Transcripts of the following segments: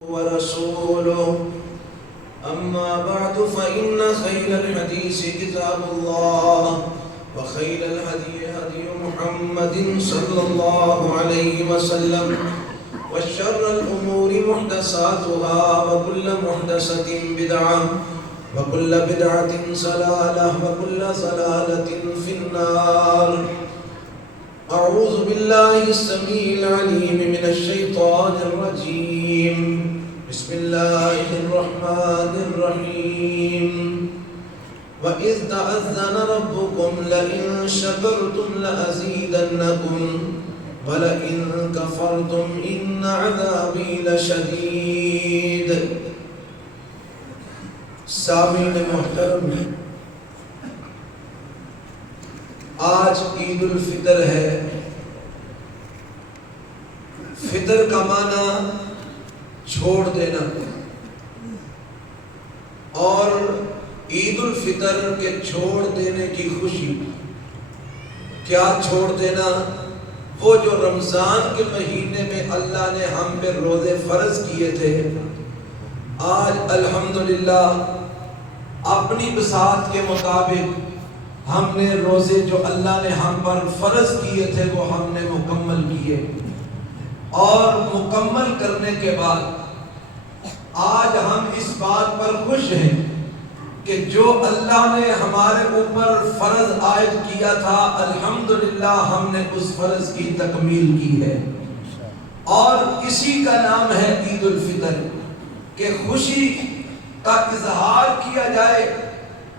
ورسوله أما بعد فإن خير الحديث كتاب الله وخير الهدي هدي محمد صلى الله عليه وسلم وشر الأمور محدثاتها وكل محدثة بدعة وكل بدعة ضلالة وكل ضلالة في النار. أعوذ بالله السميع العليم من الشيطان الرجيم. بسم الله الرحمن الرحيم. وإذ تأذن ربكم لئن شكرتم لأزيدنكم ولئن كفرتم إن عذابي لشديد. سامعین محترم، آج عید الفطر ہے. فطر کا معنی چھوڑ دینا، اور عید الفطر کے چھوڑ دینے کی خوشی. کیا چھوڑ دینا؟ وہ جو رمضان کے مہینے میں اللہ نے ہم پہ روزے فرض کیے تھے، آج الحمدللہ اپنی بساط کے مطابق ہم نے روزے جو اللہ نے ہم پر فرض کیے تھے وہ ہم نے مکمل کیے. اور مکمل کرنے کے بعد آج ہم اس بات پر خوش ہیں کہ جو اللہ نے ہمارے اوپر فرض عائد کیا تھا، الحمدللہ ہم نے اس فرض کی تکمیل کی ہے. اور اسی کا نام ہے عید الفطر، کہ خوشی کا اظہار کیا جائے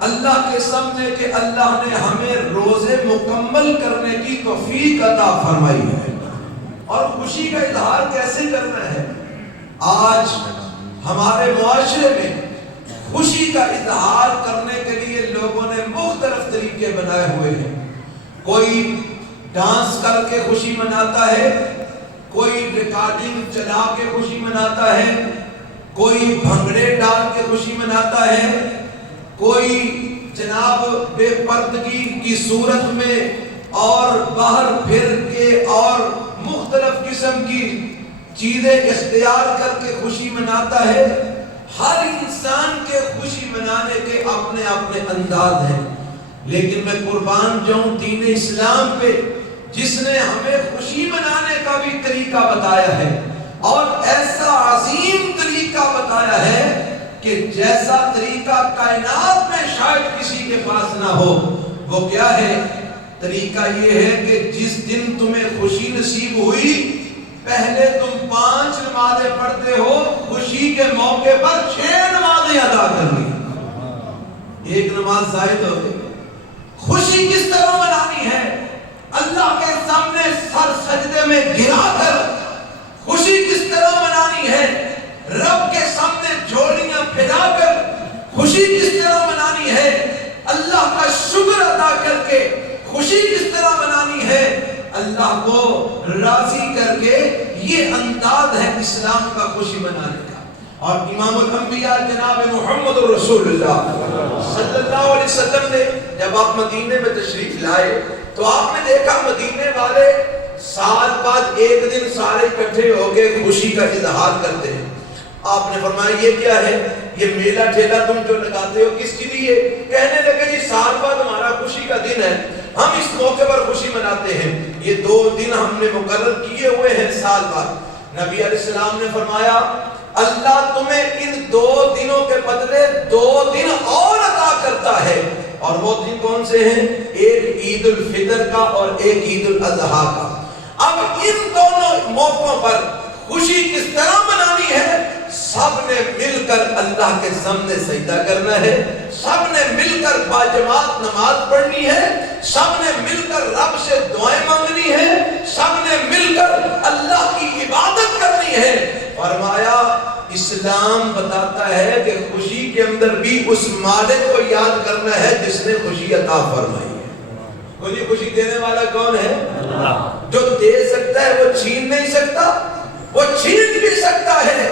اللہ کے سامنے کہ اللہ نے ہمیں روزے مکمل کرنے کی توفیق عطا فرمائی ہے. اور خوشی کا اظہار کیسے کرنا ہے؟ آج ہمارے معاشرے میں خوشی کا اظہار کرنے کے لیے لوگوں نے مختلف طریقے بنائے ہوئے ہیں. کوئی ڈانس کر کے خوشی مناتا ہے، کوئی ریکارڈنگ چلا کے خوشی مناتا ہے، کوئی بھنگڑے ڈال کے خوشی مناتا ہے، کوئی جناب بے پردگی کی صورت میں اور باہر پھر کے اور مختلف قسم کی چیزیں اختیار کر کے خوشی مناتا ہے. ہر انسان کے خوشی منانے کے اپنے اپنے انداز ہیں، لیکن میں قربان جاؤں دین اسلام پہ، جس نے ہمیں خوشی منانے کا بھی طریقہ بتایا ہے، اور ایسا عظیم طریقہ بتایا ہے کہ جیسا طریقہ کائنات میں شاید کسی کے پاس نہ ہو. وہ کیا ہے؟ طریقہ یہ ہے کہ جس دن تمہیں خوشی نصیب ہوئی، پہلے تم 5 نمازیں پڑھتے ہو، خوشی کے موقع پر 6 نمازیں ادا کر لی، 1 نماز زائد ہو گئی. خوشی کس طرح منانی ہے؟ اللہ کے سامنے سر سجدے میں گرا کر. خوشی کس طرح منانی ہے؟ رب کے سامنے جھولیاں پھیلا کر. خوشی کس طرح منانی ہے؟ اللہ کا شکر ادا کر کے. خوشی کس طرح منانی ہے؟ اللہ کو راضی کر کے. یہ انداز ہے اسلام کا خوشی منانے کا. اور امام الانبیاء جناب محمد رسول اللہ صلی اللہ علیہ وسلم نے جب آپ مدینے میں تشریف لائے تو آپ نے دیکھا مدینے والے سال بعد ایک دن سارے اکٹھے ہو کے خوشی کا اظہار کرتے ہیں. آپ نے فرمایا یہ کیا ہے؟ یہ میلہ ٹھیلا تم جو لگاتے ہو کس کے لیے؟ کہنے لگے جی سال بعد ہمارا خوشی کا دن ہے، ہم اس موقع پر خوشی مناتے ہیں. یہ 2 دن ہم نے مقرر کیے ہوئے ہیں سال بعد. نبی علیہ السلام نے فرمایا اللہ تمہیں ان 2 دنوں کے بدلے 2 دن اور عطا کرتا ہے. اور وہ دن کون سے ہیں؟ ایک عید الفطر کا اور ایک عید الاضحیٰ کا. اب ان دونوں موقعوں پر خوشی کس طرح منانی ہے؟ سب نے مل کر اللہ کے سامنے سجدہ کرنا ہے، سب نے مل کر باجماعت نماز پڑھنی ہے، سب نے مل کر رب سے دعائیں مانگنی ہے، سب نے مل کر اللہ کی عبادت کرنی ہے. فرمایا اسلام بتاتا ہے کہ خوشی کے اندر بھی اس مالک کو یاد کرنا ہے جس نے خوشی عطا فرمائی ہے. خوشی دینے والا کون ہے؟ اللہ. جو دے سکتا ہے وہ چھین نہیں سکتا، وہ چھین بھی سکتا ہے.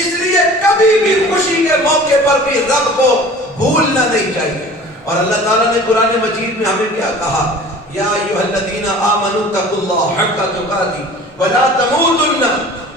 اس لیے کبھی بھی خوشی کے موقع پر بھی رب کو بھولنا نہیں چاہیے. اور اللہ تعالیٰ نے قرآن مجید میں ہمیں کیا کہا؟ یا ایھا الذین آمنوا اتقوا اللہ حق تقاته ولا تموتن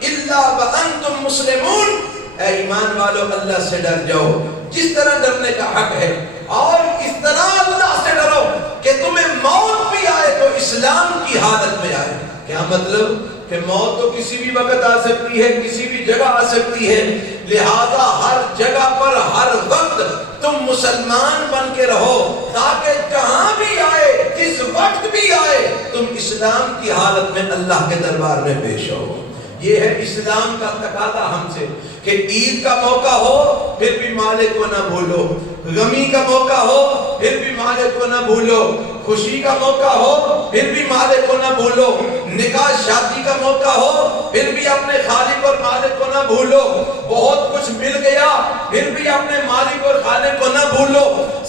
الا وانتم مسلمون، اے ایمان والو اللہ سے ڈر جاؤ جس طرح ڈرنے کا حق ہے، اور اس طرح اللہ سے ڈرو کہ تمہیں موت بھی آئے تو اسلام کی حالت میں آئے۔ کیا مطلب؟ کہ موت تو کسی بھی وقت آ سکتی ہے، کسی بھی جگہ آ سکتی ہے، لہذا ہر جگہ پر ہر وقت تم مسلمان بن کے رہو، تاکہ جہاں بھی آئے، جس وقت بھی آئے، تم اسلام کی حالت میں اللہ کے دربار میں پیش ہو۔ یہ ہے اسلام کا تقاضا ہم سے کہ عید کا موقع ہو پھر بھی مالک کو نہ بھولو، غمی کا موقع ہو پھر بھی مالک کو نہ بھولو، خوشی کا موقع ہو پھر بھی مالک کو نہ بھولو، نکاح شادی کا موقع ہو پھر بھی اپنے خالق اور مالک کو نہ بھولو، بہت کچھ مل گیا پھر بھی اپنے مالک اور خالق کو نہ بھولو،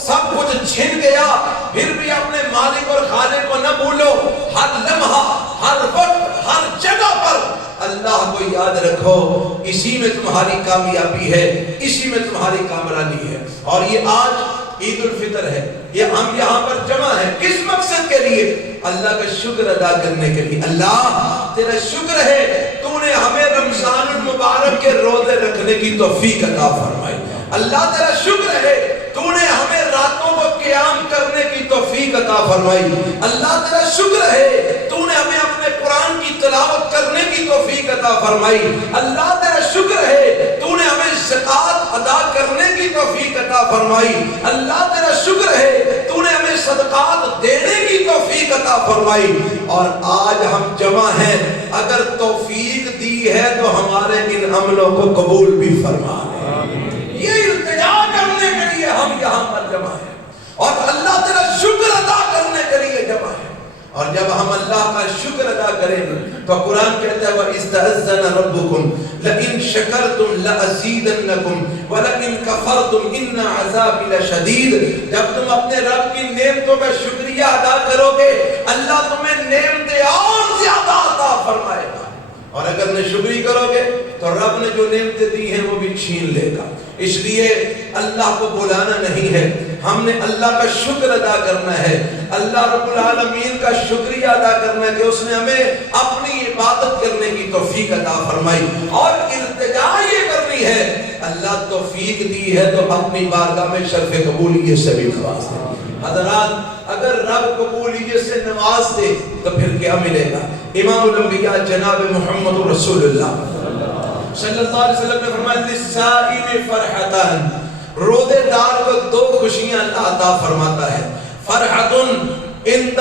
سب کچھ چھن گیا پھر بھی اپنے مالک اور خالق کو نہ بھولو، ہر لمحہ، ہر وقت، ہر جگہ پر اللہ کو یاد رکھو، اسی میں تمہاری کامیابی ہے، اسی میں تمہاری کامرانی ہے۔ اور یہ آج عید الفطر ہے، یہ ہم یہاں پر جمع ہیں کس مقصد کے لیے؟ اللہ کا شکر ادا کرنے کے لیے۔ اللہ تیرا شکر ہے تو نے ہمیں رمضان المبارک کے روزے رکھنے کی توفیق عطا فرمائی۔ اللہ تیرا شکر ہے تو نے ہمیں راتوں کو قیام کرنے کی توفیق عطا فرمائی۔ اللہ تیرا شکر ہے تو نے ہمیں اپنے قرآن کی تلاوت کرنے کی توفیق عطا فرمائی۔ اللہ تیرا شکر ہے تو نے ہمیں زکوٰۃ ادا کرنے کی توفیق عطا فرمائی۔ اللہ تیرا شکر ہے تو نے ہمیں صدقات دینے کی توفیق عطا فرمائی۔ اور آج ہم جمع ہیں، اگر توفیق دی ہے تو ہمارے ان عملوں کو قبول بھی فرما لے۔ یہ التجا کرنے کے لیے ہم یہاں پر جمع ہیں، اور اللہ تیرا شکر ادا کرنے کے لیے جمع ہیں۔ اور جب ہم اللہ کا شکر ادا کریں تو قرآن کہتا ہے وَإِسْتَأَذَّنَ رَبُّكُمْ لَئِن شَكَرْتُمْ لَأَزِيدَنَّكُمْ وَلَئِن كَفَرْتُمْ إِنَّ عَذَابِي لَشَدِيدٌ۔ جب تم اپنے رب کی نعمتوں کا شکریہ ادا کرو گے، اللہ تمہیں نعمتیں اور زیادہ عطا فرمائے گا، اور اگر ناشکری کرو گے تو رب نے جو نعمتیں دی ہیں وہ بھی چھین لے گا۔ اس لیے اللہ کو بلانا نہیں ہے، ہم نے اللہ کا شکر ادا کرنا ہے، اللہ رب العالمین کا شکریہ ادا کرنا ہے کہ اس نے ہمیں اپنی عبادت کرنے کی توفیق عطا فرمائی، اور التجا یہ کرنی ہے اللہ توفیق دی ہے تو اپنی بارگاہ میں شرف قبولیت سے بھی نواز دے۔ حضرات اگر رب قبولیت سے نواز دے تو پھر کیا ملے گا؟ امام الانبیاء جناب محمد رسول اللہ صلی اللہ علیہ وسلم نے فرمایا للصائم فرحتان، روزے دار کو دو خوشیاں اللہ عطا فرماتا ہے، فرحت عند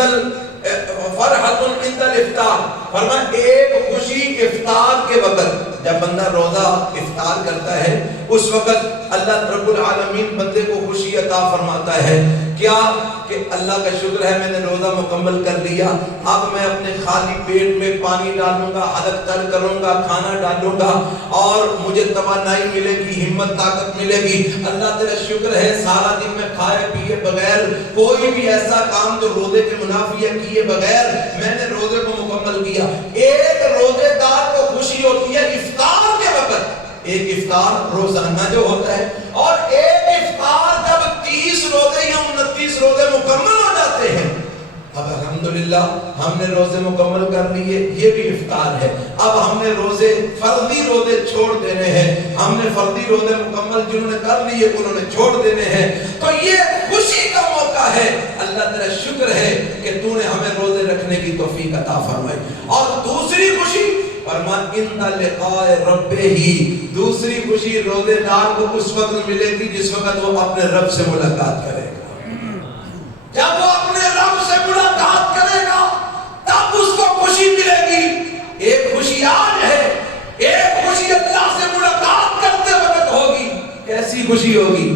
الافطار، فرمایا ایک خوشی افطار کے وقت، جب بندہ روزہ افطار کرتا ہے اس وقت اللہ رب العالمین بندے کو خوشی عطا فرماتا ہے۔ کیا کہ اللہ کا شکر ہے میں نے روزہ مکمل کر لیا، اب میں اپنے خالی پیٹ میں پانی ڈالوں گا، حلق تر کروں گا، کھانا ڈالوں گا، اور مجھے توانائی ملے گی، ہمت طاقت ملے گی۔ اللہ تیرا شکر ہے سارا دن میں کھائے پیے بغیر کوئی بھی ایسا کام جو روزے کے منافی کیے بغیر میں نے روزے کو مکمل کیا۔ ایک روزے دار کو خوشی ہوتی ہے افطار کے وقت، ایک افطار روزانہ جو ہوتا ہے، اور ایک افطار جب 30 روزے یا 29 روزے مکمل ہو جاتے ہیں۔ اب الحمدللہ ہم نے روزے مکمل کر لیے، یہ بھی افطار ہے۔ اب ہم نے روزے فرضی روزے چھوڑ دینے ہیں، ہم نے فرضی روزے مکمل جنہوں نے کر لیے انہوں نے چھوڑ دینے ہیں، تو یہ خوشی کا موقع ہے۔ اللہ تیرا شکر ہے کہ تو نے ہمیں روزے رکھنے کی توفیق عطا فرمائی۔ اور دوسری خوشی فرمان ان لقاء ربہ، دوسری خوشی روزے دار کو اس وقت ملے گی جس وقت وہ اپنے رب سے ملاقات کرے گا۔ جب وہ اپنے رب سے ملاقات کرے گا تب اس کو خوشی ملے گی۔ ایک خوشی آج ہے، ایک خوشی اللہ سے ملاقات کرتے وقت ہوگی۔ کیسی خوشی ہوگی؟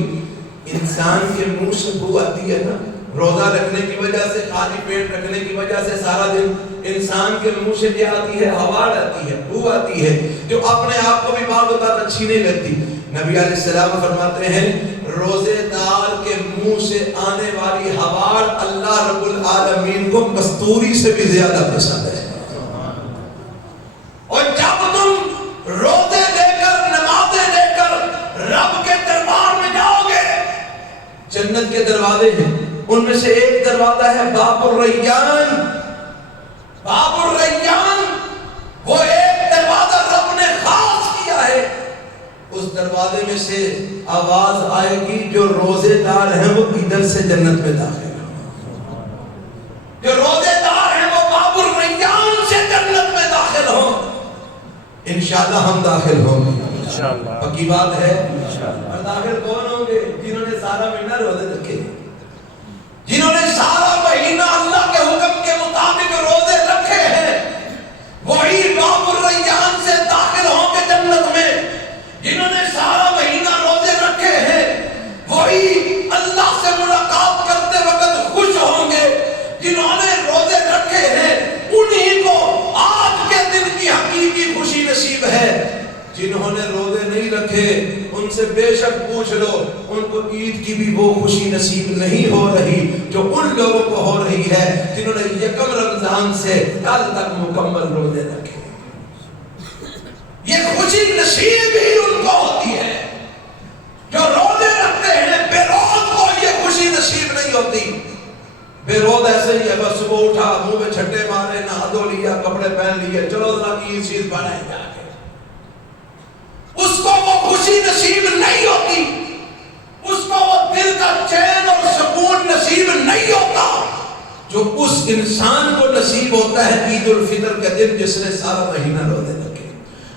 انسان کے منہ سے بو آتی ہے نا، روزہ رکھنے کی وجہ سے، خالی پیٹ رکھنے کی وجہ سے سارا دن انسان کے منہ سے کیا آتی ہے؟ ہوا آتی ہے، بو آتی ہے، جو اپنے آپ کو بھی بعض اوقات اچھی نہیں لگتی۔ نبی علیہ السلام فرماتے ہیں روزے دار کے منہ سے آنے والی ہوا اللہ رب العالمین کو کستوری سے بھی زیادہ پسند ہے۔ اور جب تم روزے دے کر، نمازیں دے کر رب کے دربار میں جاؤ گے، جنت کے دروازے ہیں، ان میں سے ایک دروازہ ہے باب الریان۔ باب الریان وہ ایک دروازہ رب نے اس دروازے میں سے آواز آئے گی جو روزے دار ہیں وہ ادھر سے جنت میں داخل ہوں، جو روزے دار ہیں وہ باب الریان سے جنت میں داخل ہوں۔ انشاءاللہ ہم داخل ہوں گے، انشاءاللہ پکی بات ہے۔ اور داخل کون ہوں گے؟ جنہوں نے سارا مہینہ روزے رکھے، جنہوں نے سارا مہینہ اللہ کے حکم کے مطابق روزے رکھے ہیں، وہی باب الریان سے داخل ہوں گے جنت میں۔ جنہوں نے سارا مہینہ روزے رکھے ہیں وہی اللہ سے ملاقات کرتے وقت خوش ہوں گے۔ جنہوں نے روزے رکھے ہیں انہی کو آج کے دن کی حقیقی خوشی نصیب ہے۔ جنہوں نے روزے نہیں رکھے ان سے بے شک پوچھ لو، ان کو عید کی بھی وہ خوشی نصیب نہیں ہو رہی جو ان لوگوں کو ہو رہی ہے جنہوں نے یکم رمضان سے کل تک مکمل روزے رکھے۔ یہ خوشی نصیب ہی ان کو ہوتی ہے جو روزے رکھتے ہیں، بے روز کو یہ خوشی نصیب نہیں ہوتی۔ بے روز ایسے ہی ہے، بس صبح اٹھا، منہ میں چھٹے مارے، نہا دھو لیا، کپڑے پہن لیے، چلو ذرا عید چیز بنائے جا کے، اس کو وہ خوشی نصیب نہیں ہوتی، اس کو وہ دل کا چین اور سکون نصیب نہیں ہوتا جو اس انسان کو نصیب ہوتا ہے عید الفطر کے دن جس نے سارا مہینہ روزے رکھے۔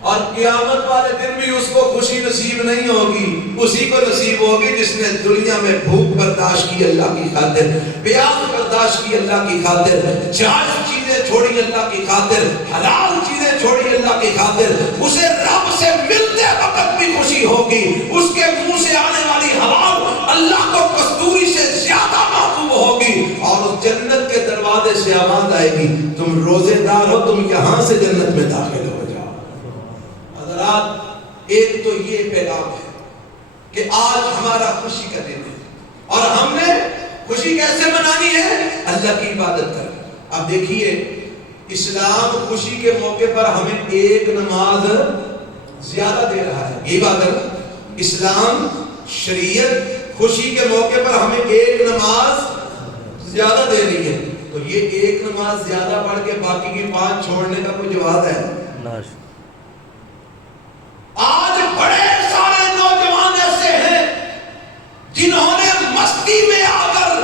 اور قیامت والے دن بھی اس کو خوشی نصیب نہیں ہوگی، اسی کو نصیب ہوگی جس نے دنیا میں بھوک برداشت کی اللہ کی خاطر، پیاس برداشت کی اللہ کی خاطر، جائز چیزیں چھوڑی اللہ کی خاطر، حلال چیزیں چھوڑی اللہ کی خاطر۔ اسے رب سے ملتے وقت بھی خوشی ہوگی، اس کے منہ سے آنے والی حلال اللہ کو کستوری سے زیادہ محبوب ہوگی، اور اس جنت کے دروازے سے آواز آئے گی تم روزے دار ہو، تم یہاں سے جنت میں داخل ہو جاؤ۔ ایک تو یہ پیغام ہے کہ آج ہمارا خوشی کا دن ہے، اور ہم نے خوشی کیسے منانی ہے؟ اللہ کی عبادت کر۔ اب دیکھیے اسلام خوشی کے موقع پر ہمیں ایک نماز زیادہ دے رہا ہے، یہ بات ہے۔ اسلام شریعت خوشی کے موقع پر ہمیں ایک نماز زیادہ دے رہی ہے، تو یہ ایک نماز زیادہ پڑھ کے باقی کی 5 چھوڑنے کا کوئی جواز ہے؟ آج بڑے سارے نوجوان ایسے ہیں جنہوں نے مستی میں آ کر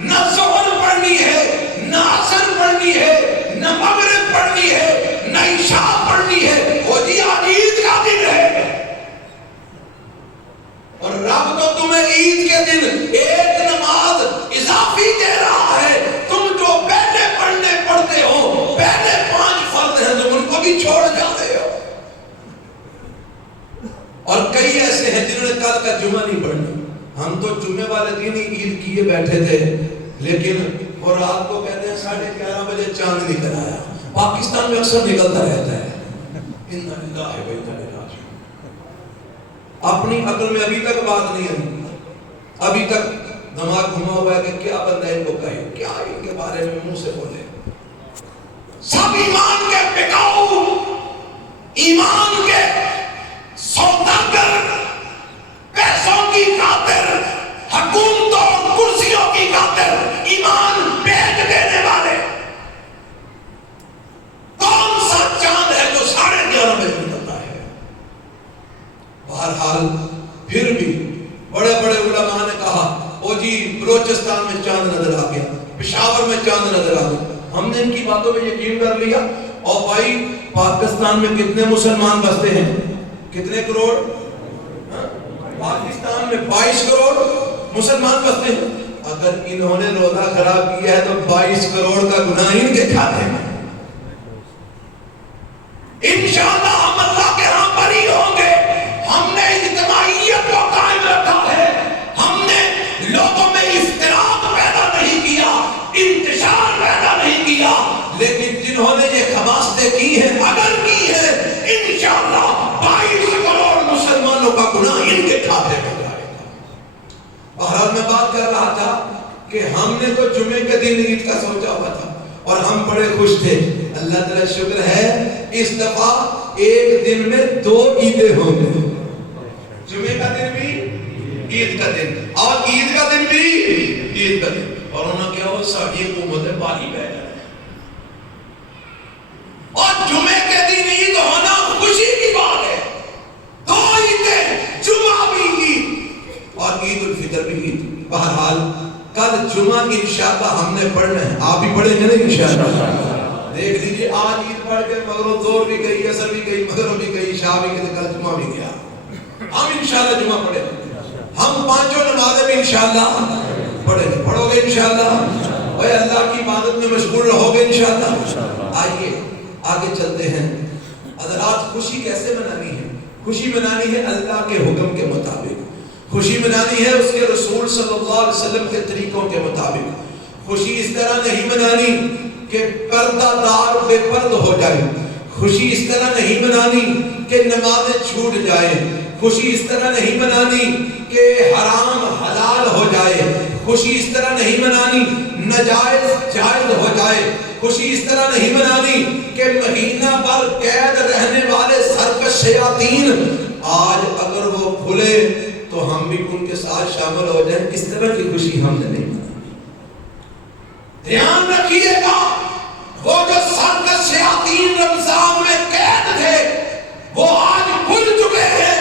نہ ظہر پڑھنی ہے، نہ عصر پڑھنی ہے، نہ مغرب پڑھنی ہے، نہ عشاء پڑھنی ہے، وہ جی آج عید کا دن ہے، اور رب تو تمہیں عید کے دن ایک نماز اضافی دے رہا ہے۔ تم جو پہلے پڑھتے ہو، پہلے 5 فرض ہیں تم ان کو بھی چھوڑ جاتے ہو۔ اور کئی ایسے ہیں جنہوں نے کل کا جمعہ نہیں پڑھنا، ہم تو جمعے والے دن ہی عید کیے بیٹھے تھے، لیکن وہ رات کو کہتے ہیں 11:30 بجے چاند نکل آیا۔ پاکستان میں اکثر نکلتا رہتا ہے۔ انا للہ و انا الیہ راجعون۔ اپنی عقل میں ابھی تک بات نہیں آئی، ابھی تک دماغ گھما ہوا ہے کہ کیا بندہ ان کو کہے، کیا ان کے بارے میں منہ سے بولے۔ سب ایمان کے بکاؤ، ایمان کے سوداگر، پیسوں کی خاطر، حکومتوں اور کرسیوں کی خاطر ایمان بیچ دینے والے، کون سا چاند ہے جو 11:30 بجے نکلتا ہے؟ بہرحال پھر بھی بڑے بڑے علماء نے کہا او جی بلوچستان میں چاند نظر آ گیا، پشاور میں چاند نظر آ گیا، ہم نے ان کی باتوں پہ یقین کر لیا۔ اور بھائی پاکستان میں کتنے مسلمان بستے ہیں؟ کتنے کروڑ؟ پاکستان میں 22 کروڑ مسلمان بستے ہیں۔ اگر انہوں نے روزہ خراب کیا ہے تو 22 کروڑ کا گناہ ان کے کھاتے ہیں۔ انشاءاللہ ہم اللہ کے ہاں بری ہوں گے۔ ہم نے اجتماعیت کو قائم رکھا ہے، ہم نے لوگوں میں افتراق پیدا نہیں کیا، انتشار پیدا نہیں کیا، لیکن جنہوں نے یہ خباثتیں کی ہیں، اگر کی ہے، انشاءاللہ 22 کروڑ مسلمانوں کا گناہ ان کے کھاتے میں جائے گا۔ بہرحال میں بات کر رہا تھا کہ ہم نے تو جمعے کے دن عید کا سوچا ہوا تھا اور ہم بڑے خوش تھے۔ اللہ تعالیٰ شکر ہے اس دفعہ ایک دن میں 2 عیدیں ہوں گے، جمعے کا دن بھی، عید کا دن، اور عید کا دن بھی، عید کا دن۔ اور انہوں نے کیا ہو ساڑھی حکومت باری بہ جائے، اور جمعے کے دن عید ہونا خوشی کی بات ہے۔ 2 عیدیں ادھر بھی عید. بہرحال کل جمعہ انشاءاللہ ہم نے پڑھنا ہے. آپ بھی پڑھیں گے نا انشاءاللہ؟ دیکھ لیجیے آج عید پڑھ کے مغرب زور بھی گئی, عصر بھی گئی, مغرب بھی گئی, شام بھی گئی, کل جمعہ بھی گیا. ہم انشاءاللہ جمعہ پڑھیں گے. ہم پانچوں نمازیں بھی انشاءاللہ پڑھیں گے. پڑھو گے انشاءاللہ؟ بھائی اللہ کی عبادت میں مشغول رہو گے انشاءاللہ. آئیے آگے چلتے ہیں. حضرات خوشی کیسے منانی ہے؟ خوشی منانی ہے اللہ کے حکم کے مطابق. خوشی منانی ہے اس کے رسول صلی اللہ علیہ وسلم کے طریقوں کے مطابق. خوشی اس طرح نہیں منانی کہ پردہ دار بے پرد ہو جائے. خوشی اس طرح نہیں منانی کہ نمازیں چھوٹ جائیں. خوشی اس طرح نہیں منانی کہ حرام حلال ہو جائے. خوشی اس طرح نہیں منانی ناجائز جائز ہو جائے. خوشی اس طرح نہیں منانی کہ مہینہ بھر قید رہنے والے سرکش شیاطین آج اگر وہ کھلے تو ہم بھی ان کے ساتھ شامل ہو جائیں. اس طرح کی خوشی ہم نے نہیں منانی. دھیان رکھیے گا وہ جو سرکش شیاطین رمضان میں قید تھے وہ آج کھل چکے ہیں.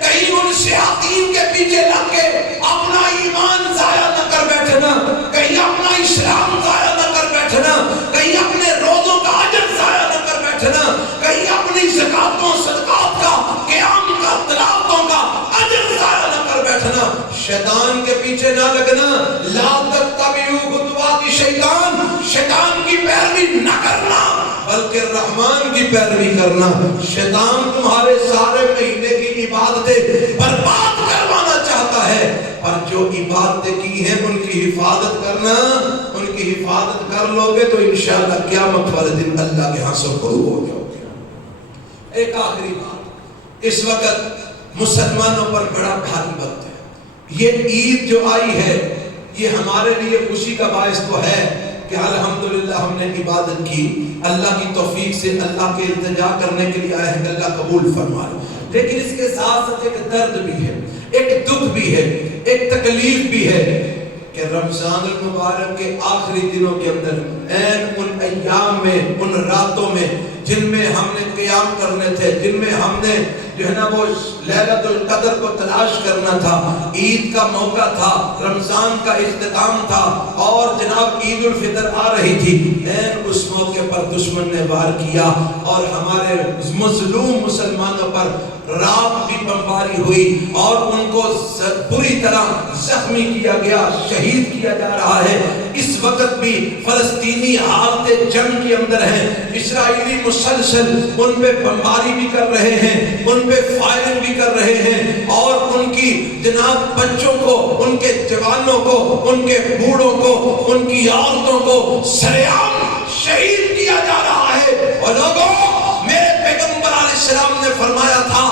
کہیں ان شیاطین کے پیچھے لگ کے اپنا ایمان ضائع نہ کر بیٹھنا, کہیں اپنا اسلام ضائع نہ کر بیٹھنا, کہیں اپنے روزوں کا اجر ضائع نہ کر بیٹھنا, کہیں اپنی زکاتوں صدقات کا قیام کا تلاوتوں کا اجر ضائع نہ کر بیٹھنا. شیطان کے پیچھے نہ لگنا. لا تتبعوا خطوات شیطان, شیطان کی پیروی نہ کرنا بلکہ رحمان کی پیروی کرنا. شیطان تمہارے سارے مہینے کی عبادتیں برباد کروانا چاہتا ہے, پر جو عبادتیں کی ہیں ان کی حفاظت کرنا. ان کی حفاظت کر لو گے تو انشاءاللہ قیامت والے دن اللہ کے ہاں سب قبول ہو جاؤ گے. ایک آخری بات, اس وقت مسلمانوں پر بڑا بھاری وقت ہے. یہ عید جو آئی ہے یہ ہمارے لیے خوشی کا باعث تو ہے کہ الحمدللہ ہم نے عبادت کی. اللہ کی توفیق سے اللہ کے التجا کرنے کے لیے آئے ہیں کہ اللہ قبول فرمائے. لیکن اس کے ساتھ ساتھ ایک درد بھی ہے, ایک دکھ بھی ہے, ایک تکلیف بھی ہے کہ رمضان المبارک کے آخری دنوں کے اندر ان ایام میں, ان راتوں میں جن میں ہم نے قیام کرنے تھے, جن میں ہم نے جو ہے نا وہ لیلۃ القدر کو تلاش کرنا تھا, عید کا موقع تھا, رمضان کا اختتام تھا اور جناب عید الفطر آ رہی تھی. اس موقع پر دشمن نے وار کیا اور ہمارے مظلوم مسلمانوں پر رات بھی بمباری ہوئی اور ان کو بری طرح زخمی کیا گیا, شہید کیا جا رہا ہے. اس وقت بھی فلسطینی حالت جنگ کے اندر ہیں. اسرائیلی مسلسل ان پہ بمباری بھی کر رہے ہیں, ان پہ فائرنگ بھی کر رہے ہیں اور ان کی جناب بچوں کو, ان کے جوانوں کو, ان کے بوڑھوں کو, ان کی عورتوں کو سرعام شہید کیا جا رہا ہے. اور لوگوں, میرے پیغمبر علیہ السلام نے فرمایا تھا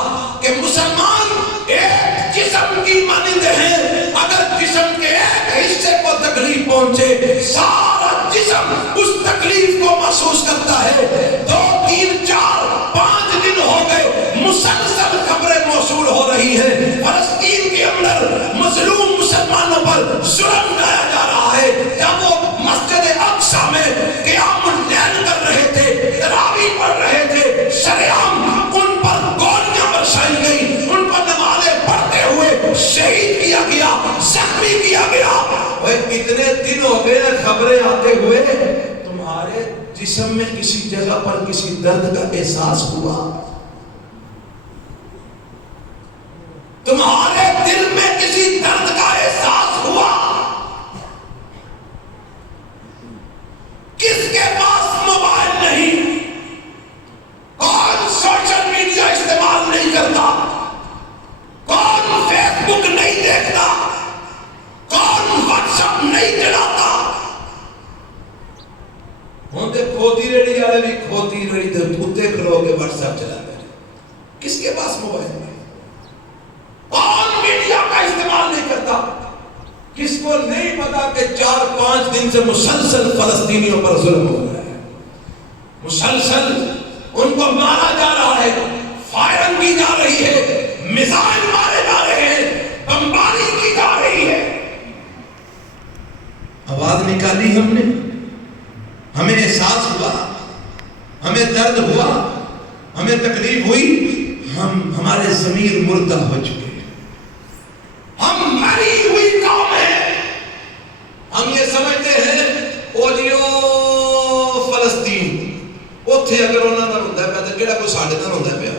کہ مسلمان ایک جسم کی مانند ہیں, اگر جسم کے ایک حصے کو تکلیف پہنچے سارا جسم اس تکلیف کو محسوس کرتا ہے. 2 3 4 5 دن ہو گئے مسلسل خبریں موصول ہو رہی ہیں فلسطین کے اندر مظلوم مسلمانوں پر ظلم ڈھایا جا رہا ہے. جب وہ مسجد اقصی میں قیام اللیل کر رہے تھے, تراویح پڑھ رہے تھے, شریعام ان پر گولیاں برسائی گئی, ان پر نمازیں پڑھتے ہوئے شہید کیا گیا, زخمی کیا گیا. اتنے دن ہو گئے خبریں آتے ہوئے, تمہارے جسم میں کسی جگہ پر کسی درد کا احساس ہوا؟ تمہارے دل میں کسی درد کا احساس ہوا؟ کس کے پاس موبائل نہیں, کون سوشل میڈیا استعمال نہیں کرتا, کون فیس بک نہیں دیکھتا, کون واٹس ایپ نہیں چلاتا؟ ہوندے کھوتی ریڑی والے بھی کھوتی ریڑی دے اتنے کھلو کے واٹس ایپ چلاتے ہیں. کس کے پاس موبائل ہے؟ کون میڈیا کا استعمال نہیں کرتا؟ کس کو نہیں پتا کہ 4-5 دن سے مسلسل فلسطینیوں پر ظلم ہو رہا ہے, مسلسل ان کو مارا جا رہا ہے, فائرنگ کی جا رہی ہے, میزائل مارے جا رہے ہیں, بمباری کی جا رہی ہے. آواز نکالی ہم نے, ہمیں احساس ہوا, ہمیں درد ہوا, ہمیں تکلیف ہوئی, ہمارے ضمیر مردہ ہو چکے, ہم مری ہوئی اتنے اگر انہوں کا ہوتا پیا تو کہڑا کوئی ساڈے نال ہوتا پیا؟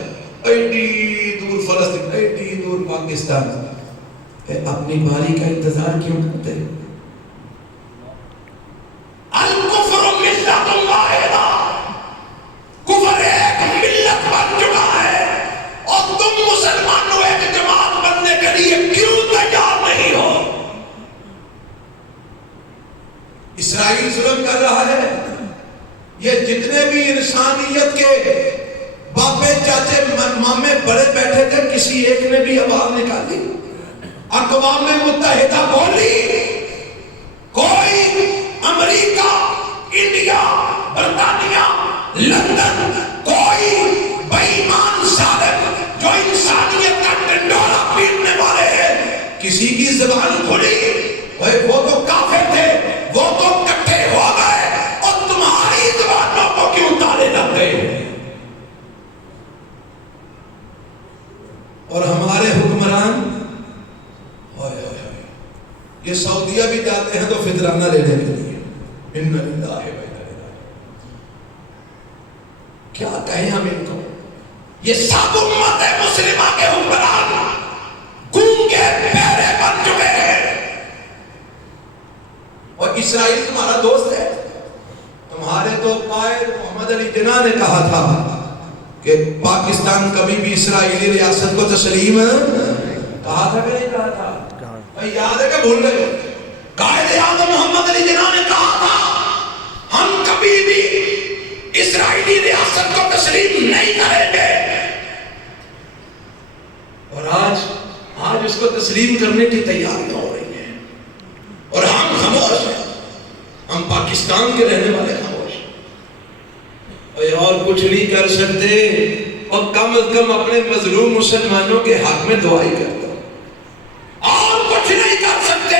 ایڈی دور فلسطین، ایڈی دور پاکستان، اپنی باری کا انتظار کیوں کرتے؟ الکفر ملت واحدہ، کفر ایک ملت بن چکا ہے، اور تم مسلمانوں ایک جماعت بننے کے لیے کیوں تیار نہیں ہو؟ اسرائیل ظلم کر رہا ہے، یہ جتنے بھی انسانیت کے باپے چاچے مامے بڑے بیٹھے تھے کسی ایک نے بھی آواز نکالی؟ اقوام متحدہ بولی؟ کوئی امریکہ، انڈیا، برطانیہ، لندن، کوئی بے ایمان ظالم جو انسانیت کا ڈنڈورا پیٹنے والے ہیں کسی کی زبان کھلی؟ وہ تو کافر تھے، وہ تو کٹھے ہو گئے، اور تمہاری زبانوں کو کیوں تالے لگتے؟ اور ہمارے حکمران یہ سعودیہ بھی جاتے ہیں تو فطرانہ لینے کے لیے، ان للہ و انا الیہ راجعون۔ کیا کہیں ہم ان کو؟ یہ سب امت مسلمہ کے حکمران گونگے بہرے بن چکے ہیں، اور اسرائیل تمہارا دوست ہے؟ تمہارے تو قائد محمد علی جناح نے کہا تھا کہ پاکستان کبھی بھی اسرائیلی ریاست کو تسلیم کہا تھا کہ نہیں کہا تھا؟ یاد ہے کہ بھول گئے؟ قائد اعظم محمد علی جناح نے کہا تھا ہم کبھی بھی اسرائیلی ریاست کو تسلیم نہیں کریں گے، اور آج اس کو تسلیم کرنے کی تیاریاں ہو رہی ہیں، اور ہم خاموش ہیں، ہم پاکستان کے رہنے والے خاموش ہیں، اور کچھ نہیں کر سکتے، اور کم از کم اپنے مظلوم مسلمانوں کے حق میں دعائی کرتے، اور کچھ نہیں کر سکتے،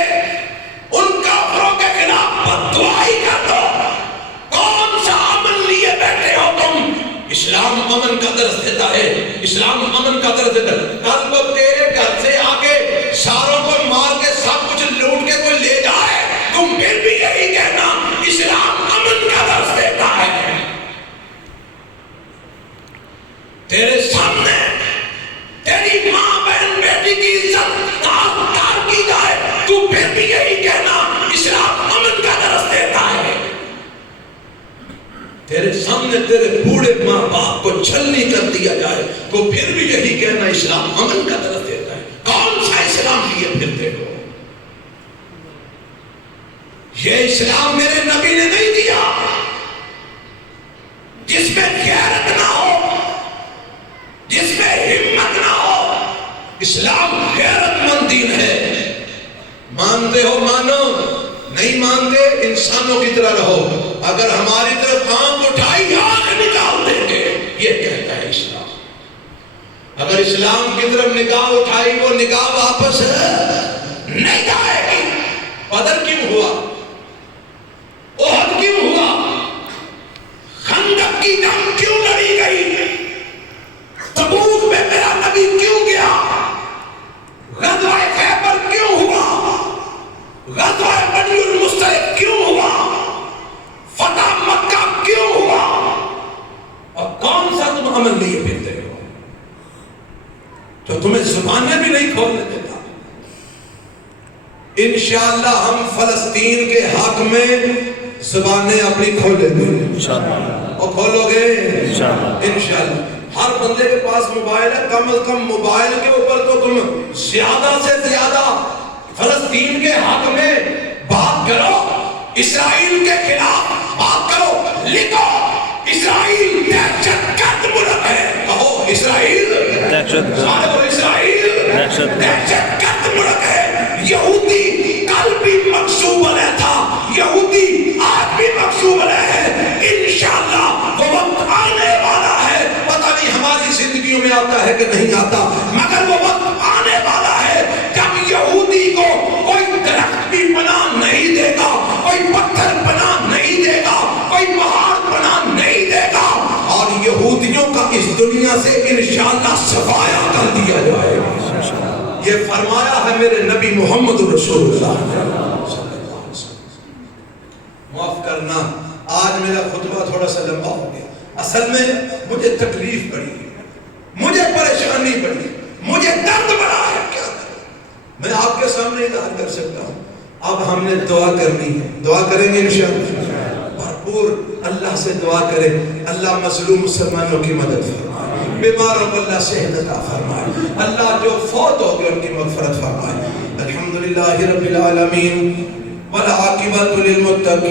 ان کافروں کے خلاف بددعائی کر دو۔ کون سا امن لیے بیٹھے ہو تم؟ اسلام امن کا درس دیتا ہے، اسلام امن کا درس دیتا ہے۔ کل کو تیرے گھر سے آگے ساروں کو مار کے سب کچھ لوٹ کے کوئی لے جائے، تم پھر بھی یہی کہنا اسلام امن کا درس دیتا ہے۔ تیرے سامنے تیری ماں بہن بیٹی کی عزت تار کی جائے، تو پھر بھی یہی کہنا اسلام امن کا درس دیتا ہے۔ تیرے سامنے تیرے بوڑھے ماں باپ کو چھلنی کر دیا جائے تو پھر بھی یہی کہنا اسلام امن کا درس دیتا ہے۔ کون سا اسلام لیے پھرتے ہو؟ یہ اسلام میرے نبی نے نہیں دیا جس میں غیرت نہ ہو، جس میں ہمت نہ ہو۔ اسلام غیرت مند دین ہے، مانتے ہو مانو، نہیں مانتے انسانوں کی طرح رہو، اگر ہماری طرف آنکھ اٹھائی آنکھ نکال دیں گے، یہ کہتا ہے اسلام۔ اگر اسلام کی طرف نگاہ اٹھائی وہ نگاہ واپس نہیں جائے گی۔ بدر کیوں ہوا؟ احد کیوں ہوا؟ خندق کی جنگ کیوں لڑی گئی؟ تبوک میں میرا نبی کیوں گیا؟ غزوہ خیبر کیوں ہوا؟ غزوہ بنی المصطلق کیوں ہوا؟ فتح مکہ کیوں ہوا؟ اور کون سا تم عمل لیے پھرتے ہو جو تمہیں زبانیں بھی نہیں کھولنے دیتا؟ انشاءاللہ ہم فلسطین کے حق میں زبانیں اپنی کھولیں گے انشاءاللہ، اور کھولو گے انشاءاللہ۔ ہر بندے کے پاس موبائل ہے، کم از کم موبائل کے اوپر تو تم زیادہ سے زیادہ فلسطین کے حق میں بات کرو، اسرائیل کے خلاف بات کرو، لکھو اسرائیل دہشت گرد ملک ہے، کہو اسرائیل دہشت گرد ملک ہے۔ یہودی کل بھی مقصوب علیہ تھا، یہودی آج بھی مقصوب علیہ ہے، انشاءاللہ وہ وقت آنے والا ہے، پتہ نہیں ہماری زندگیوں میں آتا ہے کہ نہیں آتا، مگر وہ وقت آنے والا ہے جب یہودی کو کوئی درخت بھی پناہ نہیں دے گا، کوئی پتھر پناہ نہیں دے گا، کوئی پہاڑ پناہ نہیں دے گا، اور یہودیوں کا اس دنیا سے انشاءاللہ صفایا کر دیا جائے گا۔ یہ فرمایا ہے میرے نبی محمد رسول اللہ۔ معاف کرنا آج میرا خطبہ تھوڑا سا لمبا ہو گیا، اصل میں مجھے تکلیف پڑی، مجھے پریشانی پڑی، مجھے درد بڑا ہے، کیا کروں؟ میں آپ کے سامنے اظہار کر سکتا ہوں۔ اب ہم نے دعا کرنی ہے، دعا کریں گے انشاءاللہ، بھرپور اللہ سے دعا کریں، اللہ مظلوم مسلمانوں کی مدد فرمائے، بیماروں کو اللہ صحت عطا فرمائے، اللہ جو فوت ہو گئے ان کی مغفرت فرمائے۔ الحمدللہ رب العالمین والعاقبۃ للمتقین۔